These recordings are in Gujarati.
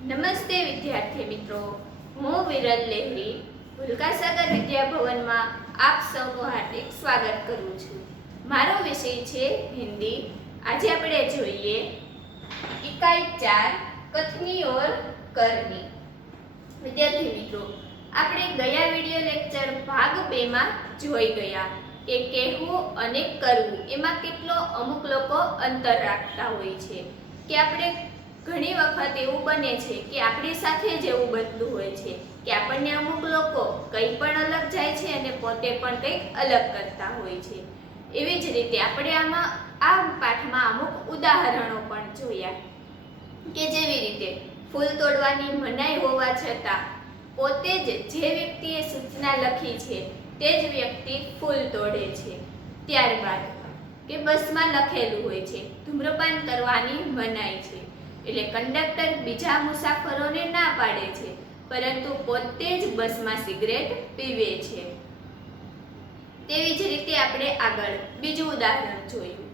નમસ્તે વિદ્યાર્થી મિત્રો, હું વિરલ લહેરી ભૂલકાસાગર વિદ્યાભવનમાં આપ સૌનું હાર્દિક સ્વાગત કરું છું। મારો વિષય છે હિન્દી। આજે આપણે જોઈએ इकाई 4 कथनी और करनी। વિદ્યાર્થી મિત્રો, આપણે ગયા વિડિયો લેક્ચર ભાગ 2 માં જોઈ ગયા કે કહેવું અને કરવું એમાં કેટલો અમુક લોકો અંતર રાખતા હોય છે કે આપણે ઘણી વખત એવું બને છે કે આપણી સાથે જ એવું બનતું હોય છે કે આપણને અમુક લોકો કંઈ પણ અલગ જાય છે અને પોતે પણ કંઈક અલગ કરતા હોય છે। એવી જ રીતે આપણે આ પાઠમાં અમુક ઉદાહરણો પણ જોયા કે જેવી રીતે ફૂલ તોડવાની મનાઈ હોવા છતાં પોતે જ જે વ્યક્તિએ સૂચના લખી છે તે જ વ્યક્તિ ફૂલ તોડે છે। ત્યારબાદ કે બસમાં લખેલું હોય છે ધૂમ્રપાન કરવાની મનાઈ છે, એટલે કંડક્ટર બીજા મુસાફરોને ના પાડે છે પરંતુ પોતે જ બસમાં સિગરેટ પીવે છે। તેવી જ રીતે આપણે આગળ બીજું ઉદાહરણ જોયું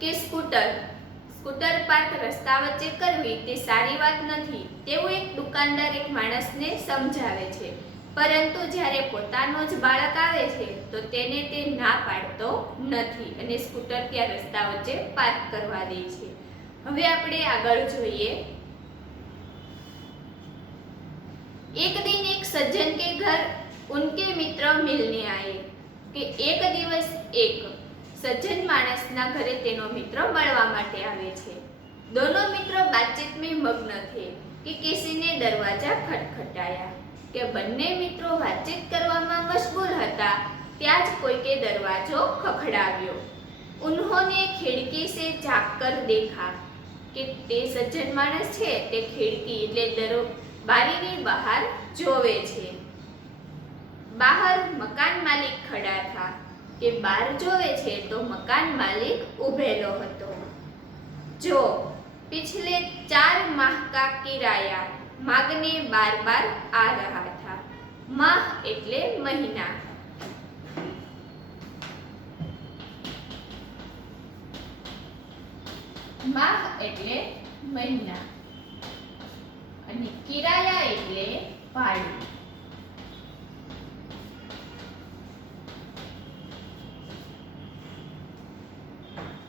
કે સ્કૂટર પાર્ક રસ્તા વચ્ચે કરવી તે સારી વાત નથી તેવું એક દુકાનદાર એક માણસને સમજાવે છે, પરંતુ જ્યારે પોતાનો જ બાળક આવે છે તો તેને તે ના પાડતો નથી અને સ્કૂટર ત્યાં રસ્તા વચ્ચે પાર્ક કરવા દે છે। હવે આપણે આગળ જોઈએ। एक दिन एक सज्जन के घर उनके मित्र मिलने आए કે એક દિવસ એક સજ્જન માણસના ઘરે તેનો મિત્ર મળવા માટે આવે છે। दोनों मित्र बातचीत में मग्न थे कि किसी ने दरवाजा खटखटाया કે બંને મિત્રો વાતચીત કરવામાં મશગુલ હતા ત્યાં જ કોઈકે દરવાજો ખખડાવ્યો। उन्होंने खिड़की से झांककर देखा કે તે સજ્જન માણસ છે તે ખિડકી એટલે બારીની બહાર જોવે છે। બહાર મકાન માલિક ખડા થા કે બહાર જોવે છે તો મકાન માલિક ઉભેલો હતો। જો पिछले 4 माह का किराया मांगने बार बार आ रहा था। माह એટલે મહિના, माह એટલે મહિના અને કિરાયા એટલે ભાડું।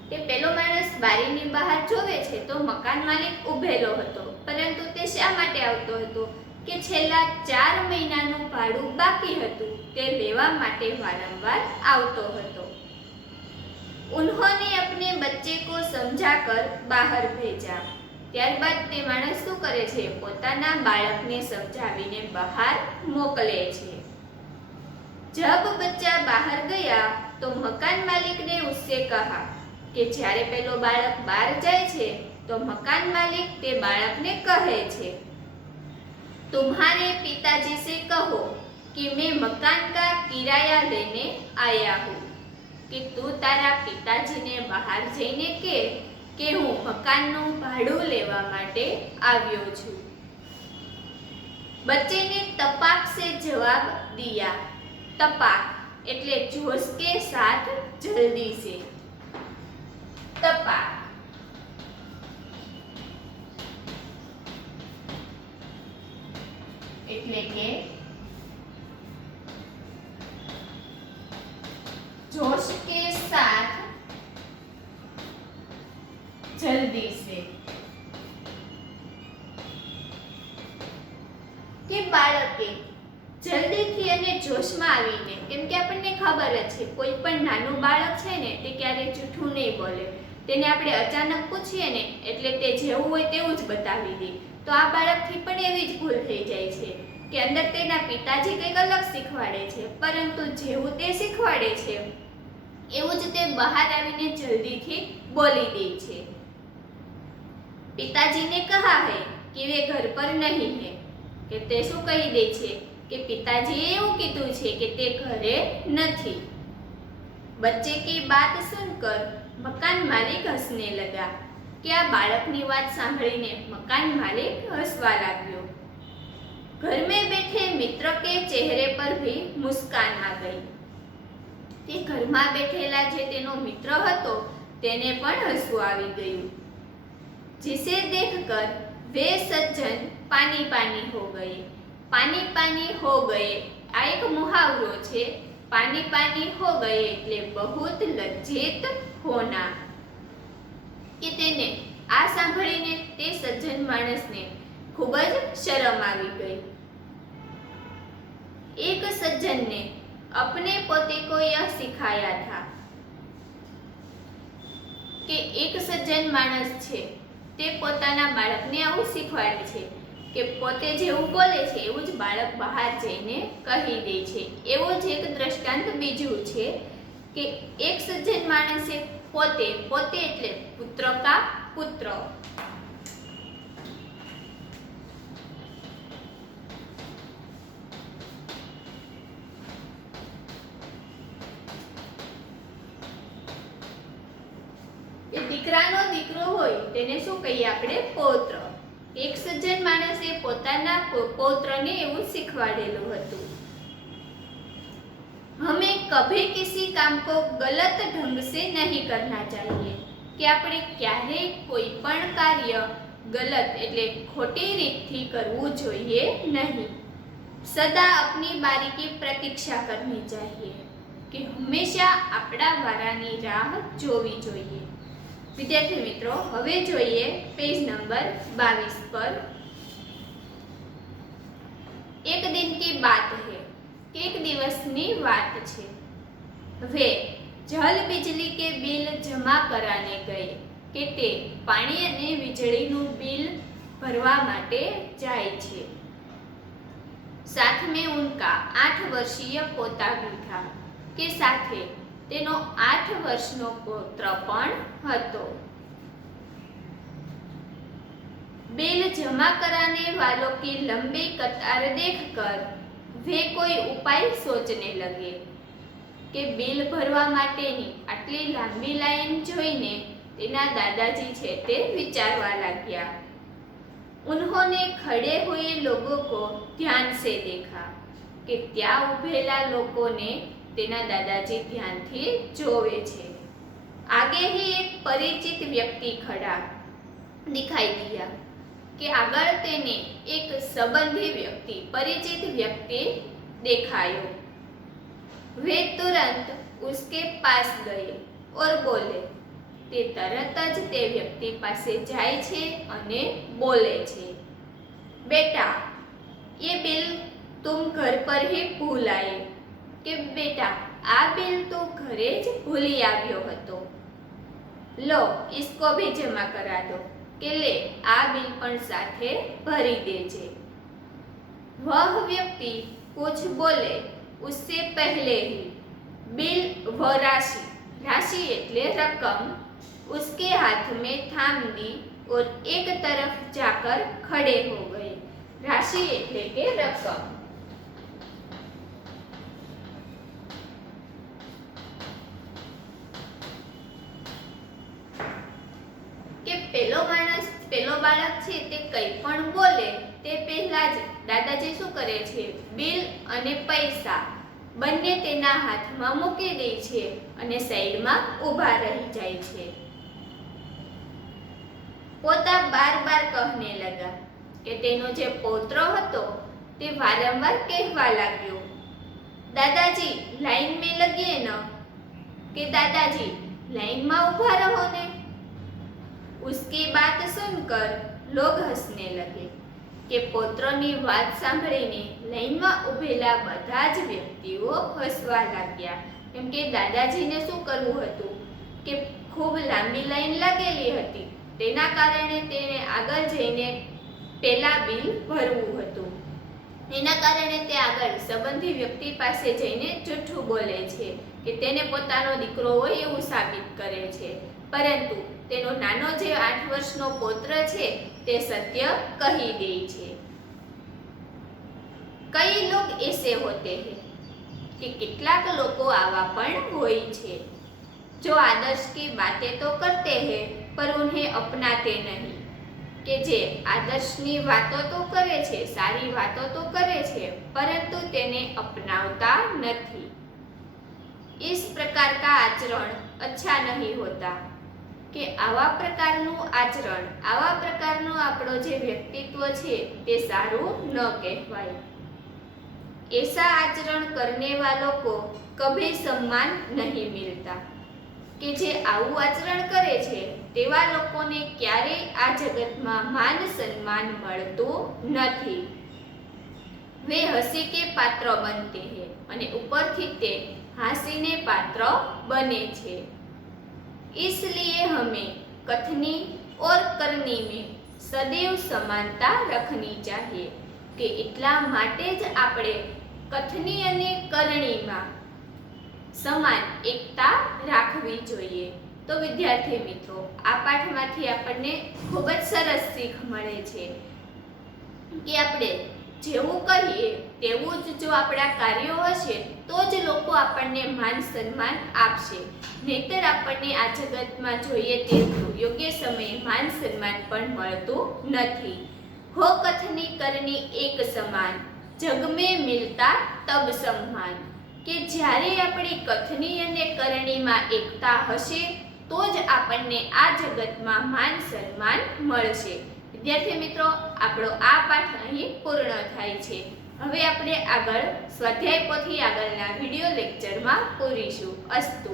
તે પેલો માણસ બારીની બહાર જોવે છે તો મકાન માલિક ઊભેલો હતો, પરંતુ તે શા માટે આવતો હતો કે છેલ્લા 4 મહિનાનું ભાડું બાકી હતું તે લેવા માટે વારંવાર આવતો હતો। उन्होंने अपने बच्चे को समझाकर बाहर भेजा। ત્યારબાદ તે માણસ શું કરે છે પોતાના બાળકને સમજાવીને બહાર મોકલે છે। जब बच्चा बाहर गया तो मकान मालिक ने उससे कहा કે જ્યારે પેલો બાળક બહાર જાય છે તો મકાન માલિક તે બાળકને કહે છે तुम्हारे पिताजी से कहो कि मैं मकान का किराया लेने आया हूँ કે તું તારા પિતાજીને બહાર જઈને કે હું મકાનનું ભાડું લેવા માટે આવ્યો છું। बच्चे ने तपाक से जवाब दिया। तपाक એટલે જોશ के साथ जल्दी से। तपाक એટલે કે जोश के साथ जल्दी से કે બાળકે જલ્દીથી અને જોશમાં આવીને, કેમ કે આપણને ખબર જ છે કોઈ પણ નાનું બાળક છે ને તે ક્યારેય જૂઠું નહીં બોલે, તેને આપણે અચાનક પૂછીએ ને એટલે તે જેવું હોય તેવું જ બતાવી દે। તો આ બાળકથી પણ એવી જ ભૂલ થઈ જાય છે કે અંદર તેના પિતાજી કંઈક અલગ શીખવાડે છે, પરંતુ જેવું તે શીખવાડે છે એવું જ તે બહાર આવીને જલ્દીથી બોલી દે છે। पिताजी ने कहा है कि वे घर पर नहीं है કે તે શું કહી દે છે કે પિતાજીએ એવું કીધું છે કે તે ઘરે નથી। बच्चे की बात सुनकर मकान मालिक हंसने लगा કે આ બાળકની વાત સાંભળીને મકાન માલિક હસવા લાગ્યો। घर में बैठे मित्र के चेहरे पर भी मुस्कान आ गई। તે ઘરમાં બેઠેલા જે તેનો મિત્ર હતો તેને પણ હસવું આવી ગયું। जिसे देखकर वे सज्जन पानी पानी हो गए। पानी पानी हो गए આ એક મુહાવરો છે। પાनी पानी हो गए એટલે बहुत लज्जित होना। કે તેને આ સાંભળીને તે સજ્જન માણસને ખૂબ જ શરમ આવી ગઈ। एक सज्जन ने अपने पोते को यह सिखाया था કે એક સજ્જન માણસ છે તે પોતાના બાળકને આવું શીખવાડે છે કે પોતે જેવું બોલે છે એવું જ બાળક બહાર જઈને કહી દે છે। એવો જ એક દ્રષ્ટાંત બીજું છે કે એક સજ્જન માણસે પોતે પોતે એટલે પુત્ર કા પુત્ર એ દીકરાનો દીકરો હોય તેને શું કહીએ આપણે પૌત્ર। એક સજ્જન માણસે પોતાના પૌત્રને એવું શીખવાડેલું હતું। हमें कभी किसी काम को गलत ढंग से नहीं करना चाहिए कि આપણે ક્યારે કોઈ પણ કાર્ય ગલત એટલે ખોટી રીતથી કરવું જોઈએ નહીં। સદા अपनी बारी की प्रतीक्षा करनी चाहिए कि હંમેશા આપણા વારાની રાહ જોવી જોઈએ। વિદ્યાર્થી મિત્રો હવે જોઈએ પેજ નંબર 22 પર। एक दिन की बात है कि एक दिवसनी बात छे। वे जल बिजली के बिल जमा कराने गए કે તે પાણી અને વીજળીનું બિલ ભરવા માટે જાય છે। साथ में उनका 8 वर्षीय पोता भी था કે સાથે તેનો 8 વર્ષનો પુત્ર પણ હતો। बिल जमा कराने वालों की लंबी कतार देखकर वे कोई उपाय सोचने लगे કે બિલ ભરવા માટેની આટલી લાંબી લાઈન જોઈને તેના દાદાજી છે તે વિચારવા लाग्या। उन्होंने खड़े हुए लोगों को ध्यान से देखा કે ત્યાં ઉભેલા લોકોને તેના દાદાજી ધ્યાનથી જોવે છે। आगे ही एक परिचित व्यक्ति खड़ा दिखाई दिया કે આગળ તેને એક સંબંધી વ્યક્તિ પરિચિત વ્યક્તિ દેખાયો। वे तुरंत उसके पास गए और बोले તે તરત જ તે વ્યક્તિ પાસે જાય છે અને બોલે છે બેટા ये बिल तुम घर पर ही भूल आए કે બેટા આ બિલ તો ઘરે જ ભૂલી આવ્યો હતો। लो इसको भी जमा करा दो કે લે આ બિલ પણ સાથે ભરી દેજે। वह व्यक्ति कुछ बोले उससे पहले ही बिल व राशि राशि એટલે रकम उसके हाथ में थाम दी और एक तरफ जाकर खड़े हो गए। राशि એટલે કે રકમ। કે પેલો બાળક છે તે કંઈ પણ બોલે તે પહેલા જ દાદાજી શું કરે છે બિલ અને પૈસા બંને તેના હાથમાં મૂકી દે છે અને સાઈડમાં ઊભા રહી જાય છે। પોતા બાર કહને લગા કે તેનો જે પૌત્ર હતો તે વારંવાર કહેવા લાગ્યો દાદાજી લાઈન में लगिए न કે દાદાજી લાઈનમાં ઊભા રહો ને। उसकी बात सुनकर लोग हंसने लगे કે પૌત્રની વાત સાંભળીને લાઈનમાં ઊભેલા બધા જ વ્યક્તિઓ હસવા લાગ્યા કેમ કે દાદાજીને શું કરવું હતું કે ખૂબ લાંબી લાઈન લાગેલી હતી તેના કારણે તેને આગળ જઈને પહેલા બિલ ભરવું હતું। એના કારણે તે આગળ સંબંધી વ્યક્તિ પાસે જઈને જૂઠું બોલે છે કે તેને પોતાનો દીકરો હોય એવું સાબિત કરે છે પરંતુ તેનો નાનો જે 8 વર્ષનો પૌત્ર છે તે સત્ય કહી દે છે। कई लोग ऐसे होते हैं कि કેટલાક લોકો આવા પણ હોય છે जो आदर्श की बातें तो करते हैं पर उन्हें अपनाते नहीं કે જે આદર્શની વાતો તો કરે છે સારી વાતો તો કરે છે પરંતુ તેને अपनावता नहीं। इस प्रकार का आचरण अच्छा नहीं होता કે આવા પ્રકારનું આચરણ, આવા પ્રકારનું આપણો જે વ્યક્તિત્વ છે તે સારું ન કહેવાય। ऐसा आचरण करने वालों को कभी सम्मान नहीं मिलता, કે જે આવું આચરણ કરે છે તેવા લોકોને ક્યારેય આ જગતમાં માન સન્માન મળતું નથી। वे हंसी के पात्र बनते हैं, અને ઉપરથી તે હાંસીને પાત્ર બને છે। इसलिए हमें कथनी और करनी में सदैव समानता रखनी चाहिए, કે એટલા માટે જ આપણે કથની અને કરણીમાં સમાન એકતા રાખવી જોઈએ। તો વિદ્યાર્થી મિત્રો, આ પાઠમાંથી આપણને ખૂબ જ સરસ શીખ મળે છે કે આપણે જેવું કહીએ તેવું જ જો આપણા કાર્યો હશે તો જ લોકો આપણને માન સન્માન આપશે, નહીતર આપણને આ જગતમાં જોઈએ તેટલું યોગ્ય સમયે માન સન્માન પણ મળતું નથી। હો કથની કરણી એક સમાન, જગ મેં મિલતા તબ सम्मान, કે જ્યારે આપણી કથની અને કરણીમાં એકતા હશે તો જ આપણને આ જગતમાં માન સન્માન મળશે। વિદ્યાર્થી મિત્રો, આપણો આ પાઠ અહીં પૂર્ણ થાય છે। હવે આપણે આગળ સ્વાધ્યાય પોથી આગળના વિડિયો લેક્ચરમાં પૂરીશું। અસ્તુ।